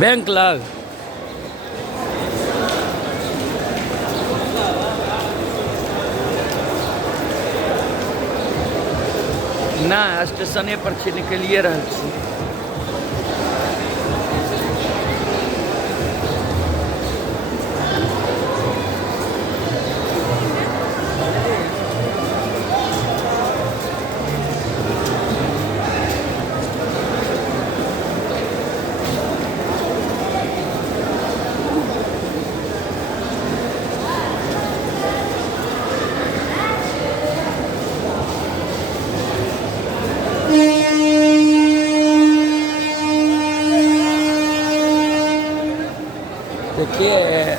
Bank लग ना स्टेशने पर छी, निकलिए रहल छी। देखिए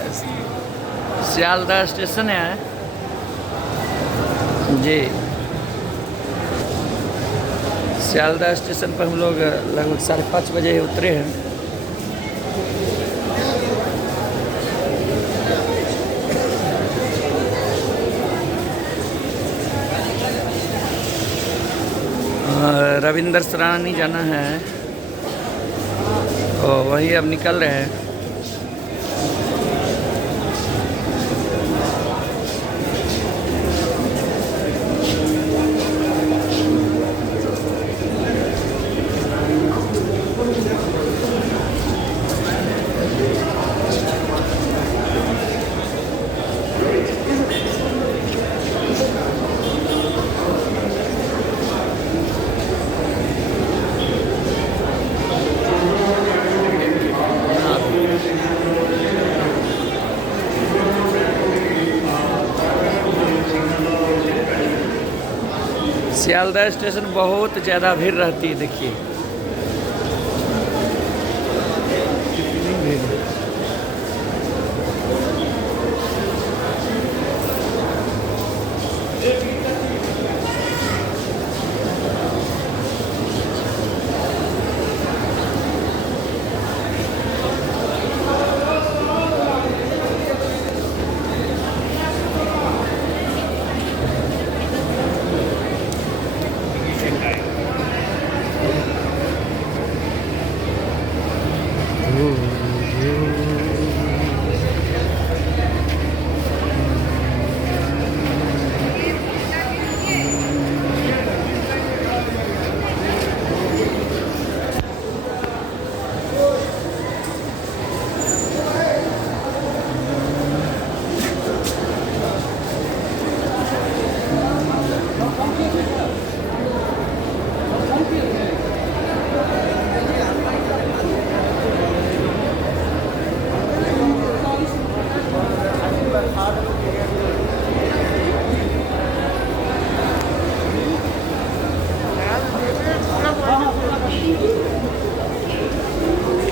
सियालदह स्टेशन है जी। सियालदह स्टेशन पर हम लोग लगभग 5:30 बजे उतरे हैं। रविंद्र सरानी जाना है और वही अब निकल रहे हैं। सियालदह स्टेशन बहुत ज़्यादा भीड़ रहती है, देखिए कितनी भीड़ है।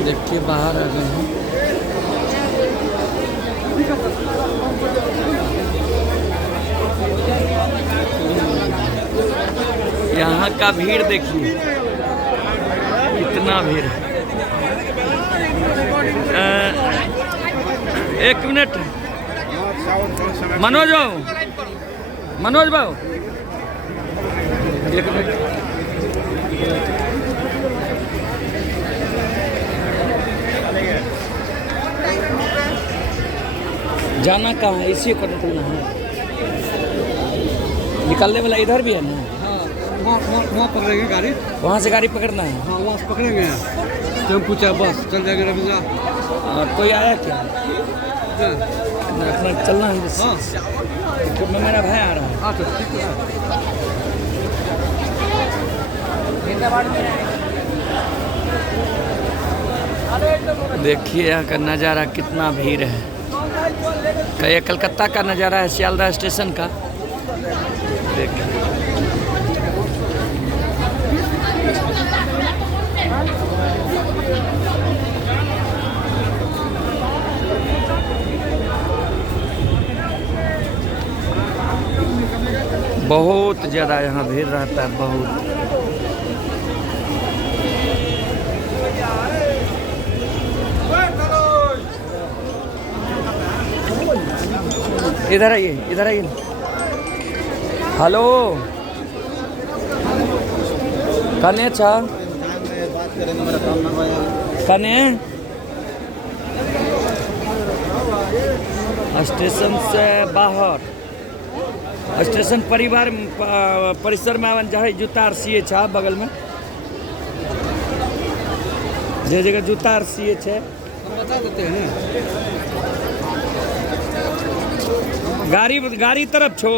देखिए बाहर आ गए हैं। यहाँ का भीड़ देखिए कितना भीड़ है। 1 मिनट मनोज बाबू 1 मिनट। जाना कहाँ है? इसी को निकलना है। निकलने वाला इधर भी है ना? हाँ, वहाँ पकड़ेंगे गाड़ी। वहाँ से गाड़ी पकड़ना है? हाँ, वहाँ से पकड़ेंगे। टेम्पू चाहे बस चल जाएंगे रविंद्रा। कोई आया क्या? अपना चलना है। हाँ, तो मेरा भाई आ रहा है। हाँ तो ठीक है। देखिए यहाँ का नज़ारा कितना भीड़ है। ये कलकत्ता का नज़ारा है सियालदह स्टेशन का। देखिए बहुत ज़्यादा यहाँ भीड़ रहता है, बहुत। इधर आइए, इधर आइए। हेलो कने छा कने स्टेशन से बाहर स्टेशन परिवार परिसर में आवन चाहे जूता आर सीए छा बगल में जे जगह जूता आर सीए छे हम बता देते हैं ना। गाड़ी तरफ छो।